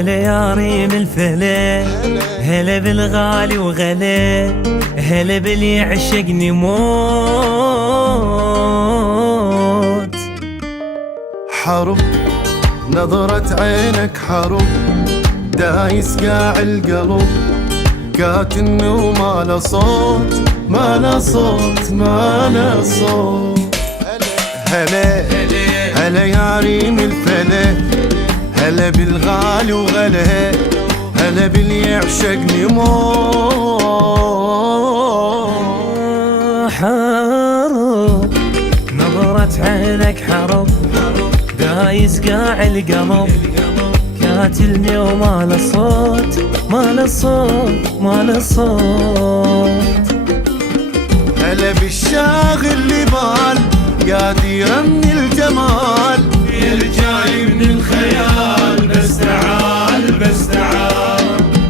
هلا يا ريم الفلا، هلا بالغالي وغلا، هلا باللي يعشقني موت. حرب نظرة عينك حرب، دايس قاع القلب، قاتلني وما له صوت ما له صوت ما له صوت. هلا هلا يا ريم الفلا، هلا بالغالي وغلا، هلا باللي يعشقني موت. حرب نظرة عينك حرب، دايس قاع القلب، قاتلني وما له صوت ما له صوت ما له صوت. هلا بالشاغل اللي بال قادر من الجمال، يرجعي من الخيال بس تعال بس تعال.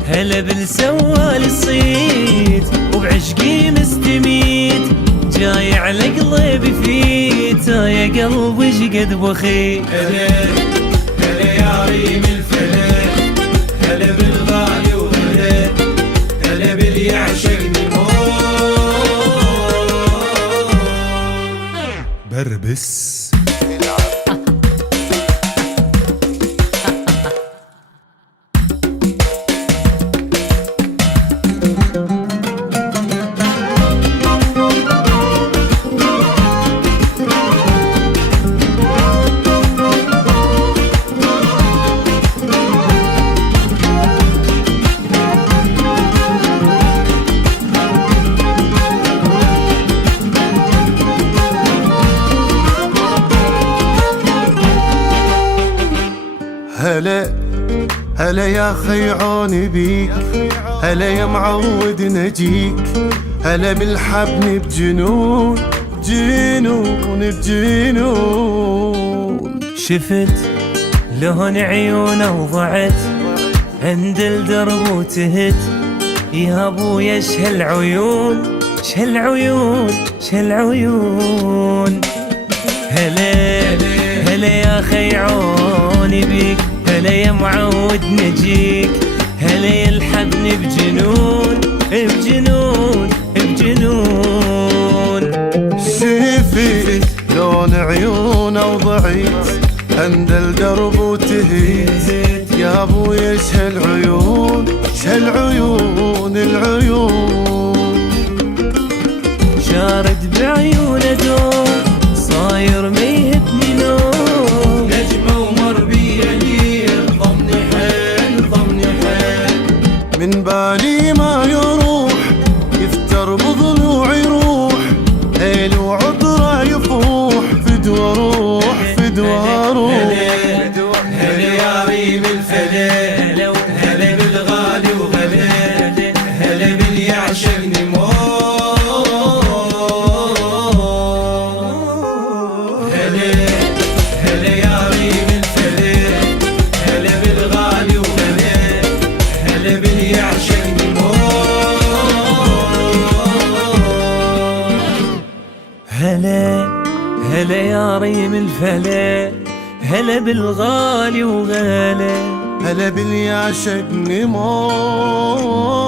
هلا بالسوال الصيت وبعشقي مستميت، جاي على قلبي فيت يا قلبي ايش قد بخيت. هلا هلا يا ريم الفلا، هلا بالغالي وهلا، هلا باللي يعشقني موت. بربس هلا هلا يا خيعوني بيك، هلا يا معود نجيك، هلا بالحبني بجنون بجنون بجنون. شفت لهن عيونه وضعت عند الدرب وتهت، يا ابويا ايش هالعيون ايش هالعيون ايش هالعيون. هلا هلا يا خيعوني بيك، هلا يا معود نجيك، هلا يلحقني بجنون بجنون بجنون. شفت لون عيونه وضعيت عند الدرب وتهيت، يا ابويا ايش هالعيون ايش هالعيون العيون. شارد بعيونه دور صاير ما يهبني نوم، نجمة ومر بيا ليل ضمني حيل ضمني حيل. من بالي ما يروح يفتر بضلوعي روح، ليل وعذره يفوح فدوى روح فدوى روح. هلا يا ريم الفلا، هلا بالغالي وغلا، هلا باللي يعشقني موت. هلا هلا يا ريم الفلا، هلا بالغالي وغلا، هلا باللي يعشقني موت. هلا هلا يا ريم الفلا، هلا بالغالي وغلا، هلا باللي يعشقني موت.